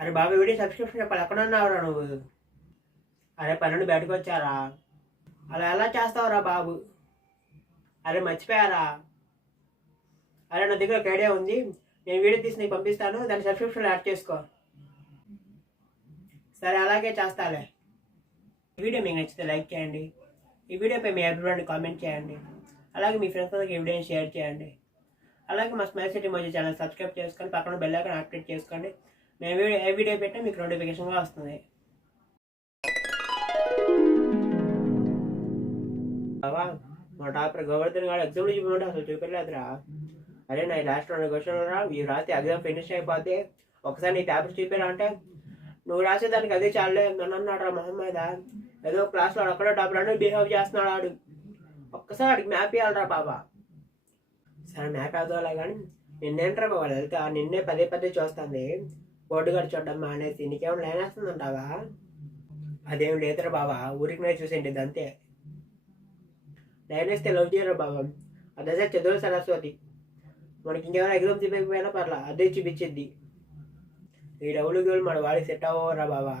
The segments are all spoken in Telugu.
అరే బాబు వీడియో సబ్స్క్రిప్షన్ చెప్పాలి, ఎక్కడ ఉన్నావురా నువ్వు? అరే పన్నెండు బయటకు వచ్చారా? అలా ఎలా చేస్తావురా బాబు? అరే మర్చిపోయారా? అరే నా దగ్గర ఒక ఐడియా ఉంది, నేను వీడియో తీసి నీకు పంపిస్తాను, దాన్ని సబ్స్క్రిప్షన్లో యాడ్ చేసుకో. సరే అలాగే చేస్తాలే. ఈ వీడియో మీకు నచ్చితే లైక్ చేయండి, ఈ వీడియోపై మీ అభిప్రాయాన్ని కామెంట్ చేయండి, అలాగే మీ ఫ్రెండ్స్ అందరికి ఈ వీడియోని షేర్ చేయండి. అలాగే మా స్మైల్ సిటీ మోజీ ఛానల్ సబ్స్క్రైబ్ చేసుకొని పక్కన బెల్ ఐకాన్ యాక్టివేట్ చేసుకోండి. మేము ఏ వీడియో పెట్టినా మీకు నోటిఫికేషన్గా వస్తుంది. బావా మా టాపర్ గోవర్ధన్ గారు ఎగ్జామ్ చూపించమంటే అసలు చూపించలేదురా. అరే నా లాస్ట్ 2 క్వశ్చన్లు రా, ఈ రాత్రి ఎగ్జామ్ ఫినిష్ అయిపోతే ఒకసారి నీ పేపర్ చూపిరా అంటే నువ్వు రాసేదానికి అదే చాలే నన్ను అన్నాడు రా మొహం మీద. ఏదో క్లాస్లో అక్కడో టాపర్ అని బిహేవ్ చేస్తున్నాడు ఆడు. ఒక్కసారి ఆడికి మ్యాప్ ఇవ్వాలరా బాబా. సరే మ్యాప్ అవుతావులే కానీ నిన్నేంట్రా బాబా వెళ్తా, నిన్నే పదే చూస్తుంది. బోర్డు గారు చూడడం మానేసి నీకేమైనా లైన్ వేస్తుందంటావా? అదేం లేదురా బాబా, ఊరికి నేను చూసేంటి అంతే. లైన్ వేస్తే లవ్ చేయరా బాబా, అదే చదువు సరస్వతి. మనకి ఇంకేమైనా ఎగ్జామ్ చూపించకపోయినా పర్లా, అదే చూపించిద్ది. ఈ డబ్బులు గోలు మన వాడికి సెట్ అవ్వరా బాబా,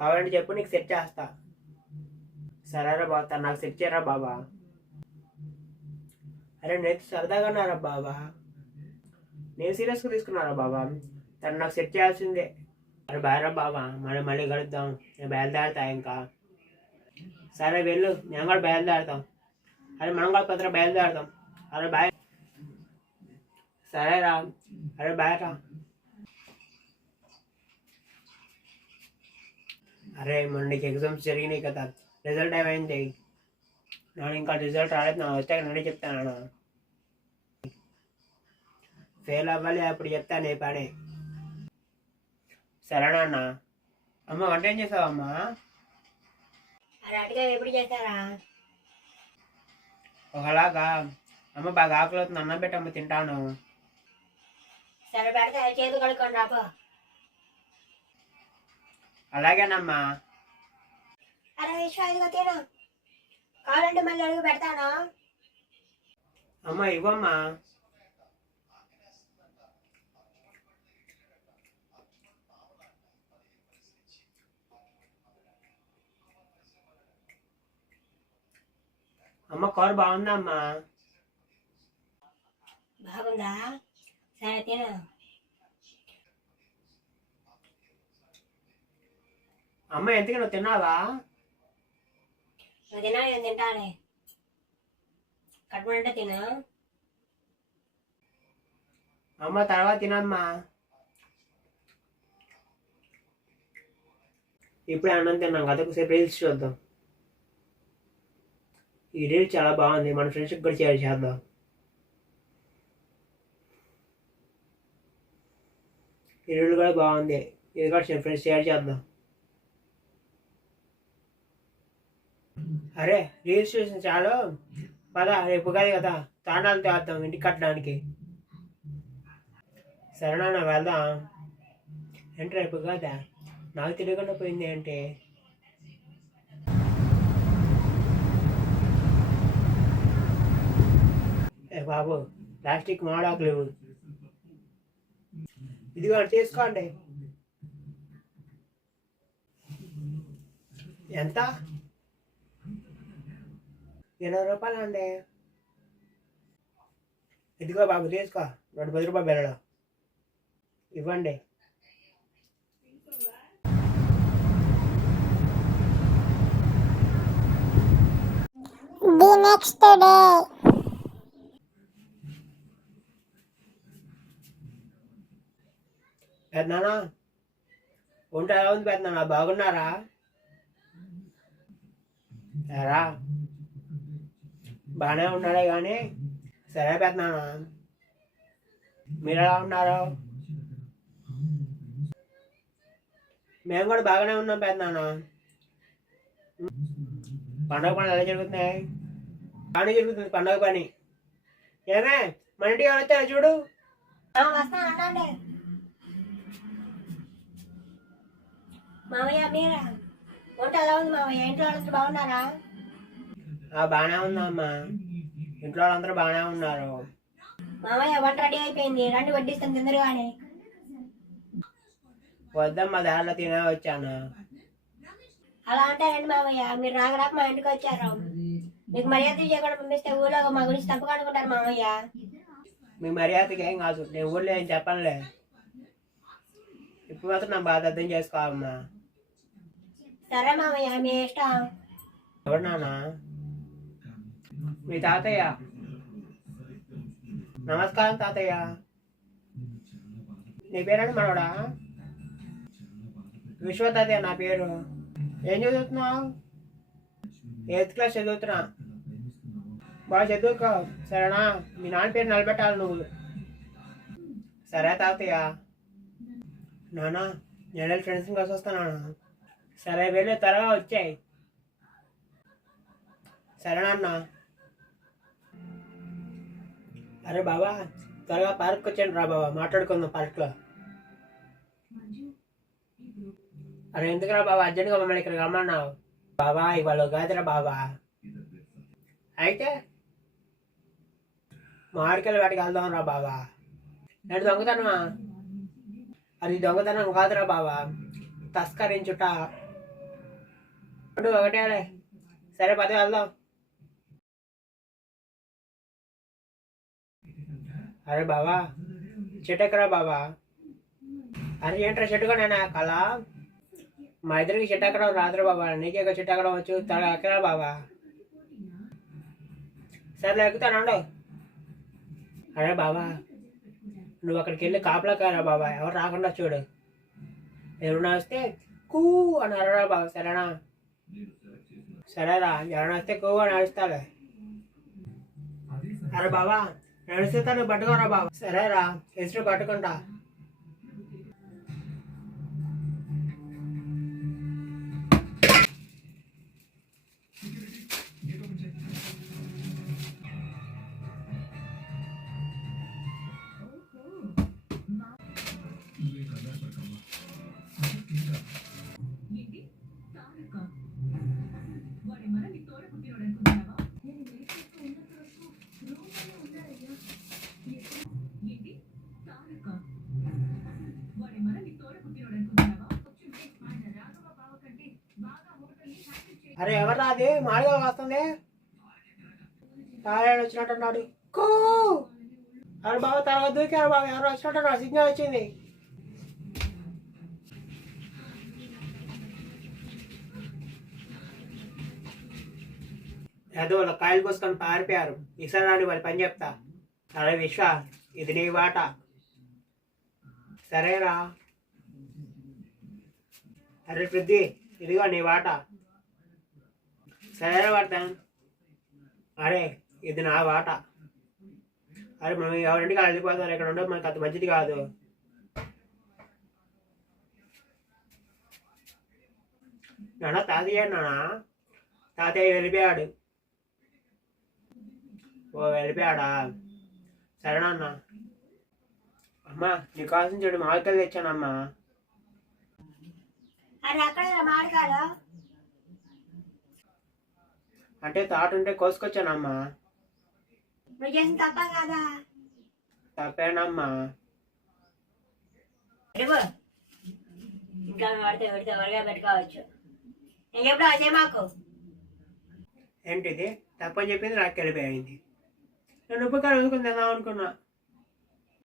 కావాలంటే చెప్పు నీకు సెట్ చేస్తా. సరేరా బాబా, తను నాకు సెట్ చేయరా బాబా. అరే నేను సరదాగా ఉన్నారా బాబా, నేను సీరియస్గా తీసుకున్నారా బాబా, తను నాకు సెట్ చేయాల్సిందే. అరే బాయరా బాబా, మనం మళ్ళీ కలుద్దాం, నేను బయలుదేరుతా ఇంకా. సరే వెళ్ళు, నేను కూడా బయలుదేరుతాం. అరే మనం కూడా కొద్దిగా బయలుదేరుతాం. అరే బాయ్. సరేరా, అరే బాయ్ రా. అరే మొన్నకి ఎగ్జామ్స్ జరిగినాయి కదా, రిజల్ట్ ఏమైంది? నేను ఇంకా రిజల్ట్ రాలేదు, నా వచ్చాక నేనే చెప్తాను. ఫెయిల్ అవ్వాలి అప్పుడు చెప్తాను ఏ పని. సరేనా అన్న. అమ్మ వంట ఏం చేసావమ్మా? ఎప్పుడు చేస్తారా? ఒకలాగా అమ్మ బాగా ఆకలి అవుతుంది, అన్నం పెట్టమ్మ తింటాను. సరే పెడితే చేతులు కడుక్కొని రాపో. అలాగేనమ్మా. అరే విశ్వ ఇదిగో తిను, కావాలంటే మళ్ళీ అడుగు పెడతాను. అమ్మ ఇవ్వమ్మా. అమ్మ కూర బాగుందా అమ్మా? బాగుందా? సరే తిను. అమ్మ ఎంతకి నువ్వు తిన్నావా? నువ్వు తిన్నా, నేను తింటానే. కట్టుమంటే తిను. అమ్మ తర్వాత తినమ్మా. ఇప్పుడే అన్నం తిన్నాం కదా, ఒకసేపు రీల్స్ చూద్దాం. ఈ రీల్ చాలా బాగుంది, మన ఫ్రెండ్స్కి కూడా షేర్ చేద్దాం. ఈ రీల్ కూడా బాగుంది, ఇది కూడా ఫ్రెండ్స్ షేర్ చేద్దాం. అరే రీల్స్ చూసిన చాలు, పద రేపు కాదు కదా తాండాలు తేద్దాం ఇంటికి కట్టడానికి. సరేనా వెళ్దాం. ఏంటి రేపు కదా, నాకు తెలియకుండా పోయింది అంటే. బాబు ప్లాస్టిక్ మాడాకులు ఇదిగో తీసుకోండి. ఎంత? 20 రూపాయలు అండి. ఇదిగో బాబు తీసుకో, 10 రూపాయలు బెరడు ఇవ్వండి. The next day. పెద్దనానా వంట ఎలా ఉంది పెద్దనానా, బాగున్నారా? రా బాగానే ఉన్నారే కానీ. సరే పెద్దనానా, మీరు ఎలా ఉన్నారు? మేము కూడా బాగానే ఉన్నాం పెద్దనానా. పండగ పని ఎలా జరుగుతున్నాయి? బాగానే జరుగుతుంది పండగ పని. ఏమే మన ఇంటికి ఎవరు వచ్చారో చూడు. వస్తానండి మామయ్య. మీరా వంట ఎలా ఉంది మామయ్య? ఇంట్లో వాళ్ళందరూ బాగున్నారా? బాగానే ఉందమ్మా, ఇంట్లో వాళ్ళందరూ బాగానే ఉన్నారు. మామయ్య వంట రెడీ అయిపోయింది, రండి వడ్డిస్తాను తొందరగానే. వద్దమ్మా దారిలో తినే వచ్చాను. అలా అంటారండి మామయ్య, మీరు రాక మా ఇంటికి వచ్చారు. మీకు మర్యాద చేయకుండా పంపిస్తే ఊళ్ళో మా గురించి తప్పుగా అనుకుంటారు మామయ్య. మీ మర్యాదకి ఏం కాదు, నేను ఊళ్ళో ఏం చెప్పనులే. ఇప్పుడు మాత్రం నా బాధ అర్థం చేసుకోవాలమ్మా. సరే మామయ్య, మీ ఇష్టం. ఎవరు నాన్న? మీ తాతయ్య. నమస్కారం తాతయ్య. నీ పేరండి మనోడా? విశ్వ తాతయ్య నా పేరు. ఏం చదువుతున్నావు? 8th క్లాస్ చదువుతున్నా. బాగా చదువుకో సరేనా? మీ నాన్న పేరు నిలబెట్టాలి నువ్వు. సరే తాతయ్య. నాన్న నేను ఫ్రెండ్స్ కలిసి వస్తాను. సరే వెళ్ళి త్వరగా వచ్చాయి. సరేనా? అరే బాబా త్వరగా పార్క్ వచ్చాను రా బాబా, మాట్లాడుకుందాం పార్క్లో. అరే ఎందుకురా బాబా అర్జెంట్గా మమ్మల్ని ఇక్కడ రమ్మన్నావు? బాబా ఇవాళ కాదురా బాబా. అయితే మామిడికాయలు వాటికి వెళ్దాం రా బాబా. నేను దొంగతనమా? అది దొంగతనం కాదురా బాబా, తస్కరించుట. ఒకటేలే. సరే పద వెళ్దాం. అరే బాబా చెట్టు ఎక్కరా బాబా? అరే ఏంట్రా చెట్టుగా నేను కళ? మా ఇద్దరికి చెట్టు ఎక్కడం రాదురా బాబా, నీకే చెట్టు ఎక్కడం వచ్చు. తల ఎక్కరా బాబా? సరే ఎక్కుతానండు. అరే బాబా నువ్వు అక్కడికి వెళ్ళి కాపలా కారా బాబా, ఎవరు రాకుండా చూడు. ఎవరైనా వస్తే కూ అని అరరా బాబా. సరేనా? సరేరా, ఎవరైనా వస్తే కూ అని అరుస్తాలే. అరే బాబా నడిస్తే నువ్వు పట్టుకోరా బాబా. సరేరా ఎసురు పట్టుకుంటా. అరే ఎవరు అది మాడిగా వస్తుంది? తాళాడు వచ్చినట్టున్నాడు. కూ అరే బాబా తర్వాత దూకారు బాబా, ఎవరు వచ్చినట్టున్నాడు. సిగ్నల్ వచ్చింది. ఏదో వాళ్ళ కాయలు కోసుకొని పారిపోయారు. ఈసారి రాని వాళ్ళు పని చెప్తా. అరే విశ్వ ఇది నీ వాట. సరేరా. అరే పృథ్వీ ఇదిగో నీ వాట. సరేరా పడతాను. అరే ఇది నా వాట. అరే మనం ఎవరింటికి వెళ్ళిపోతారు, ఇక్కడ ఉండదు మనకు అంత మంచిది కాదు. నాన్న తాతయ్య నాన్న. తాతయ్య వెళ్ళిపోయాడు. ఓ వెళ్ళిపోయాడా? సరేనా అన్న. అమ్మా నీకు కావాల్సిన చూడు మామిడికాయలు తెచ్చానమ్మా. అరే అక్కడ మామిడికాయలు అంటే తాట ఉంటే కోసుకొచ్చానమ్మా. నువ్వు చేసిన తప్ప కదా? తప్పేనమ్మా. ఇంకా పడితే పెడితే వరగా పెట్టుకోవచ్చు. నేను ఎప్పుడు అదే మాకు ఏంటిది తప్పని చెప్పింది నాకు వెళ్ళిపోయింది. నేను ఉపకారం ఎందుకు తిందాం అనుకున్నా.